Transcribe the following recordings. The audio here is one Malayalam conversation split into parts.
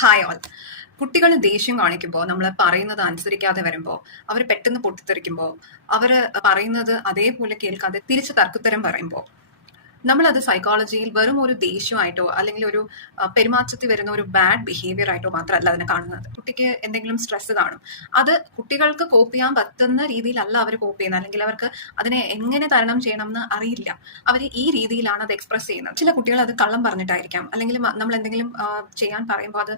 Hi all. കുട്ടികൾ ദേഷ്യം കാണിക്കുമ്പോൾ നമ്മൾ പറയുന്നത് അനുസരിക്കാതെ വരുമ്പോൾ അവർ പെട്ടെന്ന് പൊട്ടിത്തെറിക്കുമ്പോൾ അവർ പറയുന്നത് അതേപോലെ കേൾക്കാതെ തിരിച്ച് തർക്കുത്തരം പറയുമ്പോൾ നമ്മളത് സൈക്കോളജിയിൽ വെറും ഒരു ദേഷ്യമായിട്ടോ അല്ലെങ്കിൽ ഒരു പെരുമാറ്റത്തിൽ വരുന്ന ഒരു ബാഡ് ബിഹേവിയർ ആയിട്ടോ മാത്രമല്ല അതിനെ കാണുന്നത്. കുട്ടിക്ക് എന്തെങ്കിലും സ്ട്രെസ് കാണും. അത് കുട്ടികൾക്ക് കോപ്പ് ചെയ്യാൻ പറ്റുന്ന രീതിയിലല്ല അവർ കോപ്പ് ചെയ്യുന്നത്, അല്ലെങ്കിൽ അവർക്ക് അതിനെ എങ്ങനെ തരണം ചെയ്യണം എന്ന് അറിയില്ല. അവർ ഈ രീതിയിലാണ് അത് എക്സ്പ്രസ് ചെയ്യുന്നത്. ചില കുട്ടികൾ അത് കള്ളം പറഞ്ഞിട്ടായിരിക്കാം, അല്ലെങ്കിൽ നമ്മൾ എന്തെങ്കിലും ചെയ്യാൻ പറയുമ്പോൾ അത്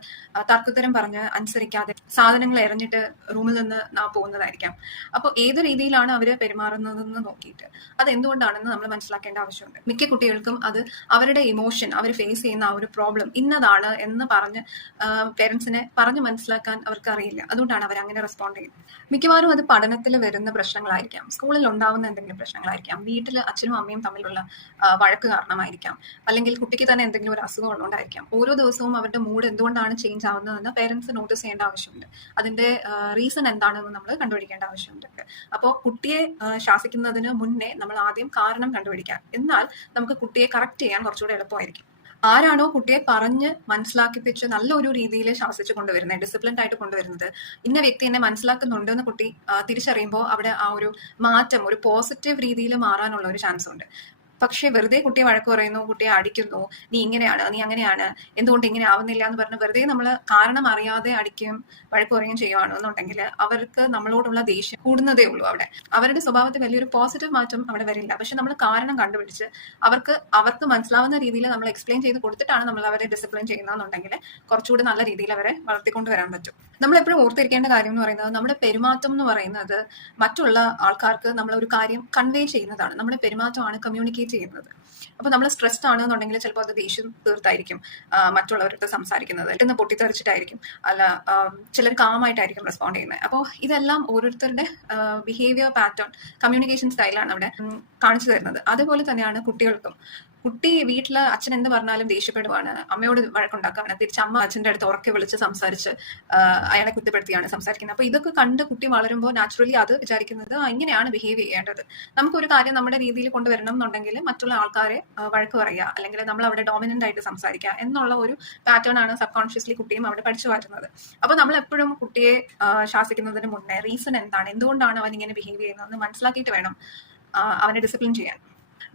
തർക്കുത്തരം പറഞ്ഞ് അനുസരിക്കാതെ സാധനങ്ങൾ എറിഞ്ഞിട്ട് റൂമിൽ നിന്ന് പോകുന്നതായിരിക്കാം. അപ്പോൾ ഏത് രീതിയിലാണ് അവർ പെരുമാറുന്നതെന്ന് നോക്കിയിട്ട് അത് എന്തുകൊണ്ടാണെന്ന് നമ്മൾ മനസ്സിലാക്കേണ്ട ആവശ്യമുണ്ട്. മിക്ക കുട്ടികൾക്കും അത് അവരുടെ ഇമോഷൻ, അവർ ഫേസ് ചെയ്യുന്ന ആ ഒരു പ്രോബ്ലം ഇന്നതാണ് എന്ന് പറഞ്ഞ് പേരൻസിനെ പറഞ്ഞ് മനസ്സിലാക്കാൻ അവർക്ക് അറിയില്ല. അതുകൊണ്ടാണ് അവർ അങ്ങനെ റെസ്പോണ്ട് ചെയ്യുന്നത്. മിക്കവാറും അത് പഠനത്തിൽ വരുന്ന പ്രശ്നങ്ങളായിരിക്കാം, സ്കൂളിൽ ഉണ്ടാവുന്ന എന്തെങ്കിലും പ്രശ്നങ്ങളായിരിക്കാം, വീട്ടിൽ അച്ഛനും അമ്മയും തമ്മിലുള്ള വഴക്ക് കാരണമായിരിക്കാം, അല്ലെങ്കിൽ കുട്ടിക്ക് തന്നെ എന്തെങ്കിലും ഒരു അസുഖം ഉള്ളതുകൊണ്ടായിരിക്കാം. ഓരോ ദിവസവും അവരുടെ മൂഡ് എന്തുകൊണ്ടാണ് ചേഞ്ച് ആവുന്നതെന്ന് പേരൻസ് നോട്ടീസ് ചെയ്യേണ്ട ആവശ്യമുണ്ട്. അതിന്റെ റീസൺ എന്താണെന്ന് നമ്മൾ കണ്ടുപിടിക്കേണ്ട ആവശ്യമുണ്ട്. അപ്പോൾ കുട്ടിയെ ശാസിക്കുന്നതിന് മുന്നേ നമ്മൾ ആദ്യം കാരണം കണ്ടുപിടിക്കാം. എന്നാൽ നമുക്ക് കുട്ടിയെ കറക്റ്റ് ചെയ്യാൻ കുറച്ചുകൂടെ എളുപ്പമായിരിക്കും. ആരാണോ കുട്ടിയെ പറഞ്ഞ് മനസ്സിലാക്കിപ്പിച്ച് നല്ലൊരു രീതിയിൽ ശാസിച്ച് കൊണ്ടുവരുന്നത്, ഡിസിപ്ലിൻഡ് ആയിട്ട് കൊണ്ടുവരുന്നത്, ഇന്ന വ്യക്തി എന്നെ മനസ്സിലാക്കുന്നുണ്ട് എന്ന് കുട്ടി തിരിച്ചറിയുമ്പോൾ അവിടെ ആ ഒരു മാറ്റം ഒരു പോസിറ്റീവ് രീതിയിൽ മാറാനുള്ള ഒരു ചാൻസ് ഉണ്ട്. പക്ഷെ വെറുതെ കുട്ടിയെ വഴക്ക് പറയുന്നു, കുട്ടിയെ അടിക്കുന്നു, നീ ഇങ്ങനെയാണ്, നീ അങ്ങനെയാണ്, എന്തുകൊണ്ട് ഇങ്ങനെ ആവുന്നില്ല എന്ന് പറഞ്ഞ് വെറുതെ നമ്മൾ കാരണം അറിയാതെ അടിക്കുകയും വഴക്ക് പറയുകയും ചെയ്യുവാണെന്നുണ്ടെങ്കിൽ അവർക്ക് നമ്മളോടുള്ള ദേഷ്യം കൂടുന്നതേ ഉള്ളൂ. അവിടെ അവരുടെ സ്വഭാവത്തിൽ വലിയൊരു പോസിറ്റീവ് മാറ്റം അവിടെ വരില്ല. പക്ഷെ നമ്മൾ കാരണം കണ്ടുപിടിച്ച് അവർക്ക് മനസ്സിലാവുന്ന രീതിയിൽ നമ്മൾ എക്സ്പ്ലെയിൻ ചെയ്ത് കൊടുത്തിട്ടാണ് നമ്മൾ അവരെ ഡിസിപ്ലിൻ ചെയ്യുന്നതെന്നുണ്ടെങ്കിൽ കുറച്ചുകൂടി നല്ല രീതിയിൽ അവരെ വളർത്തിക്കൊണ്ട് വരാൻ പറ്റും. നമ്മൾ എപ്പോഴും ഓർത്തിരിക്കേണ്ട കാര്യം എന്ന് പറയുന്നത്, നമ്മുടെ പെരുമാറ്റം എന്ന് പറയുന്നത് മറ്റുള്ള ആൾക്കാർക്ക് നമ്മൾ ഒരു കാര്യം കൺവേ ചെയ്യുന്നതാണ്. നമ്മുടെ പെരുമാറ്റമാണ് കമ്മ്യൂണിക്കേറ്റ് ചെയ്യുന്നത്. അപ്പൊ നമ്മൾ സ്ട്രെസ്ഡ് ആണെന്നുണ്ടെങ്കിൽ ചിലപ്പോൾ അത് ദേഷ്യം തീർത്തായിരിക്കും മറ്റുള്ളവരുടെ സംസാരിക്കുന്നത്, പെട്ടെന്ന് പൊട്ടിത്തെറിച്ചിട്ടായിരിക്കും, അല്ല ചിലർ കാമായിട്ടായിരിക്കും റെസ്പോണ്ട് ചെയ്യുന്നത്. അപ്പോൾ ഇതെല്ലാം ഓരോരുത്തരുടെ ബിഹേവിയർ പാറ്റേൺ, കമ്മ്യൂണിക്കേഷൻ സ്റ്റൈലാണ് അവിടെ കാണിച്ചു തരുന്നത്. അതുപോലെ തന്നെയാണ് കുട്ടികൾക്കും. കുട്ടി വീട്ടില് അച്ഛൻ എന്ത് പറഞ്ഞാലും ദേഷ്യപ്പെടുവാണ്, അമ്മയോട് വഴക്കുണ്ടാക്കുകയാണ്, തിരിച്ച് അമ്മ അച്ഛൻ്റെ അടുത്ത് ഉറക്കെ വിളിച്ച് സംസാരിച്ച് അയാളെ കുറ്റപ്പെടുത്തിയാണ് സംസാരിക്കുന്നത്. അപ്പൊ ഇതൊക്കെ കണ്ട് കുട്ടി വളരുമ്പോൾ നാച്ചുറലി അത് വിചാരിക്കുന്നത് ഇങ്ങനെയാണ് ബിഹേവ് ചെയ്യേണ്ടത്. നമുക്കൊരു കാര്യം നമ്മുടെ രീതിയിൽ കൊണ്ടുവരണം എന്നുണ്ടെങ്കിൽ മറ്റുള്ള ആൾക്കാരെ വഴക്ക് പറയുക, അല്ലെങ്കിൽ നമ്മൾ അവിടെ ഡോമിനന്റ് ആയിട്ട് സംസാരിക്കുക എന്നുള്ള ഒരു പാറ്റേൺ ആണ് സബ് കോൺഷ്യസ്ലി കുട്ടിയും അവിടെ പഠിച്ചു മാറ്റുന്നത്. അപ്പൊ നമ്മൾ എപ്പോഴും കുട്ടിയെ ശാസിക്കുന്നതിന് മുന്നേ റീസൺ എന്താണ്, എന്തുകൊണ്ടാണ് അവൻ ഇങ്ങനെ ബിഹേവ് ചെയ്യുന്നതെന്ന് മനസ്സിലാക്കിയിട്ട് വേണം അവനെ ഡിസിപ്ലിൻ ചെയ്യാൻ.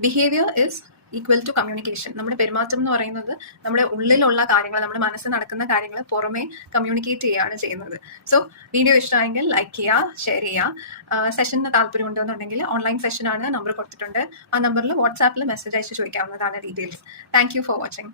Behaviour is equal to communication. നമ്മുടെ പെരുമാറ്റം എന്ന് പറയുന്നത് നമ്മുടെ ഉള്ളിലുള്ള കാര്യങ്ങൾ, നമ്മുടെ മനസ്സിൽ നടക്കുന്ന കാര്യങ്ങൾ പുറമേ കമ്മ്യൂണിക്കേറ്റ് ചെയ്യുകയാണ് ചെയ്യുന്നത്. സോ വീഡിയോ ഇഷ്ടമായെങ്കിൽ ലൈക്ക് ചെയ്യുക, ഷെയർ ചെയ്യുക. സെഷന് താല്പര്യം ഉണ്ടെന്നുണ്ടെങ്കിൽ ഓൺലൈൻ സെഷനാണ്, നമ്പർ കൊടുത്തിട്ടുണ്ട്. ആ നമ്പറിൽ വാട്സാപ്പിൽ മെസ്സേജ് അയച്ച് ചോദിക്കാവുന്നതാണ് details. Thank you for watching.